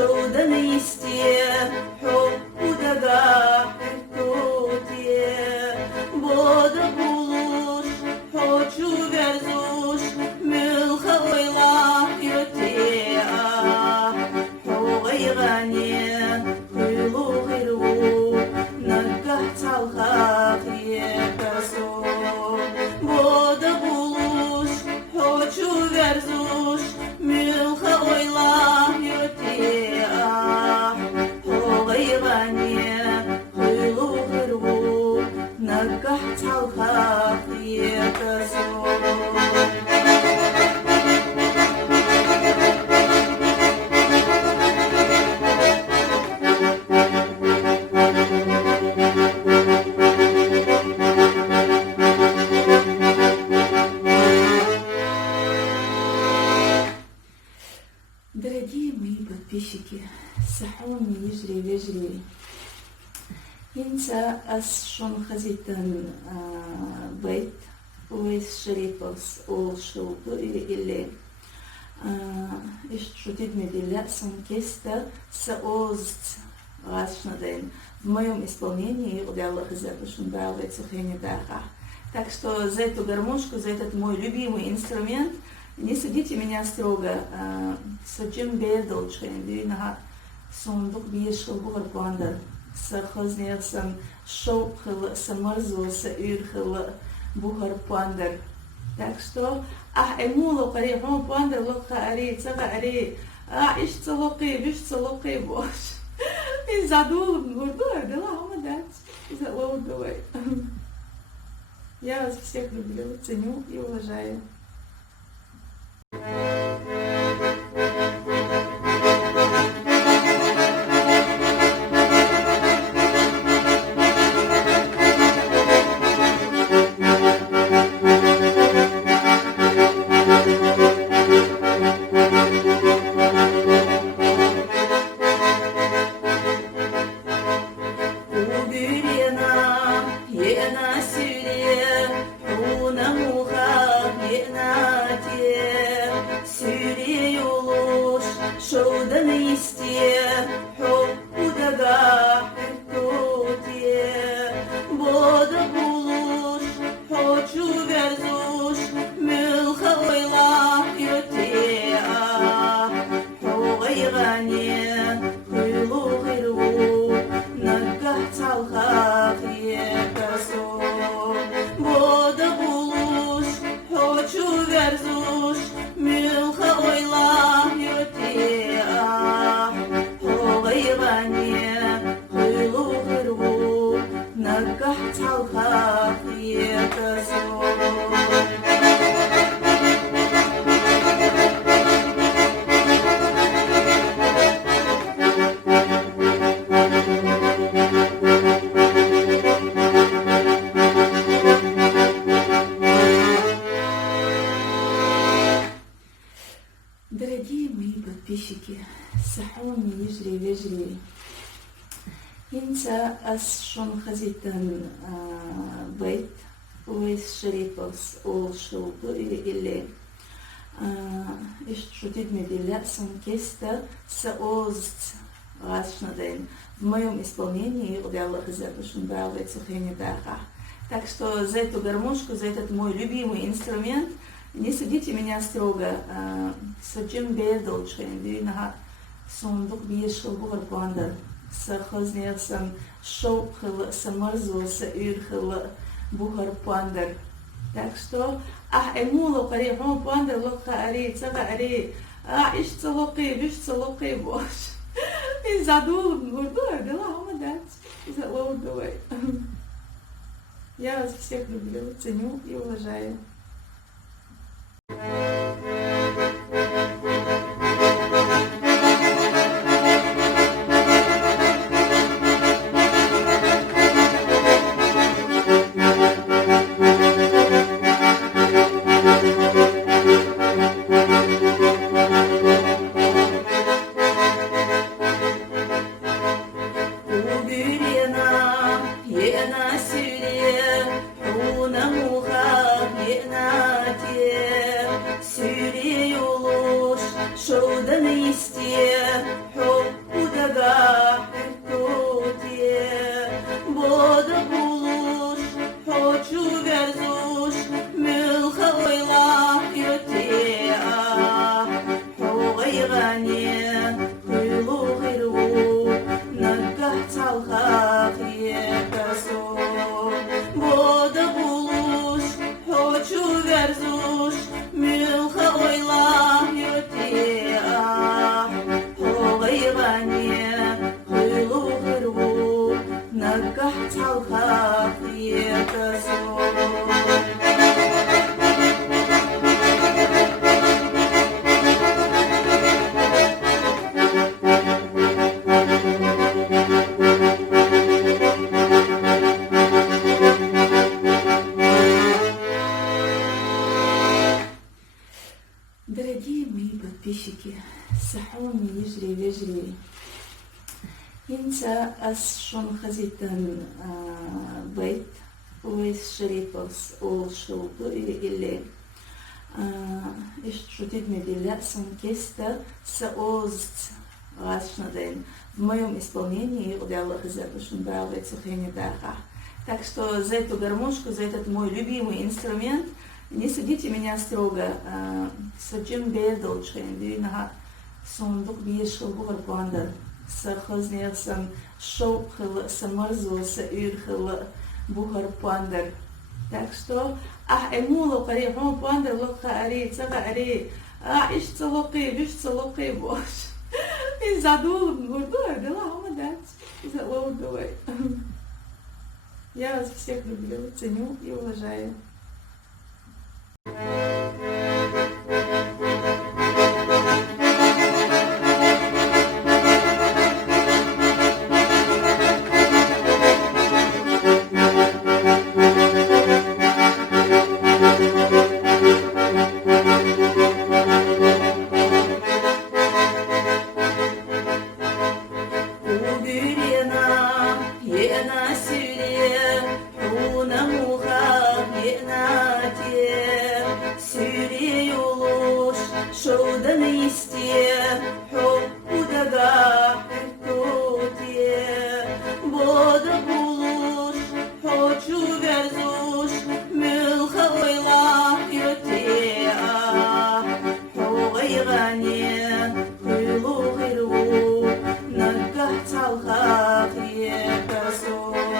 شودن يستي حب دقا حرتوتي بود بولوش حوشو برزوش ملخ ويلا يوتي حوغي غاني خيلو خيرو نقح تالخاخ يكسو بود بولوش حوشو برزوش ملخ ويلا يوتي حوغي غاني خيلو خيرو نقح تالخاخ يكسو Дорогие мои подписчики, сахони ежри вежри. Инца ас шон хазитан бейт уэс шерифос ол шоуду или ишчутит медиля санкеста саозт рашнаден. В моем исполнении у Аллаха запишем бравы цухени даха. Так что за эту гармошку, за этот мой любимый инструмент не судите меня строго. Сочим бердолчхен, дюйнаха сундук биешхил бухарпандар. Сахознерсам шоупхил, самарзу, саюрхил бухарпандар. Так что, эмуло пари, пандар лоха ари, цага ари, иш целоки, биш целоки бош. И задул, гордой, да ладно, да, залоудовой. Я вас всех люблю, ценю и уважаю. شودن يستي حب دقا حرتوتي بود بولوش حوشو برزوش ملخ ويلا يوتي حوغي غاني خيلو خيرو نقح تالخاخ يكسو بود بولوش حوشو برزوش ملخ ويلا يوتي نقح تالخاخ يكسو Дорогие мои подписчики, сахони ежри вежри. Инца ас шон хазитан бейт уэс шерифос ол шоуду или ишчутит медиля санкеста саозт рашнаден. В моем исполнении у Аллаха запишем бравы цухени даха. Так что за эту гармошку, за этот мой любимый инструмент не судите меня строго. Сочим бердолчхен, дюйнаха сундук биешхил бухарпандар. Сахознерсам шоупхил, самарзу, саюрхил бухарпандар. Так что, эмуло пари, пандар лоха ари, цага ари, иш целоки, биш целоки бош. И задул, гордой, да ладно, да, залоудовой. Я вас всех люблю, ценю и уважаю. شودن يستي حب подписчики, صحوني يجري ويجري. انت شون خزيتن بيت وشريبس وشوط اللي اشتريت медиля съм кеста саозт различна ден. В моем исполнении удалось запишем бравлет сухими даха. Так что за эту гармошку, за этот мой любимый инструмент, не судите меня строго. Сочим бедолчен, винаха сундук бешил бугар сахознер сам шоупхил, самарзу, саирхил бугар пандер. Так что эмуло кари, фам пандер лоха ари, цага ари, иш целоки, биш целоки бош. И задул, говорю, да ладно, да, залоудовай. Я вас всех люблю, ценю и уважаю.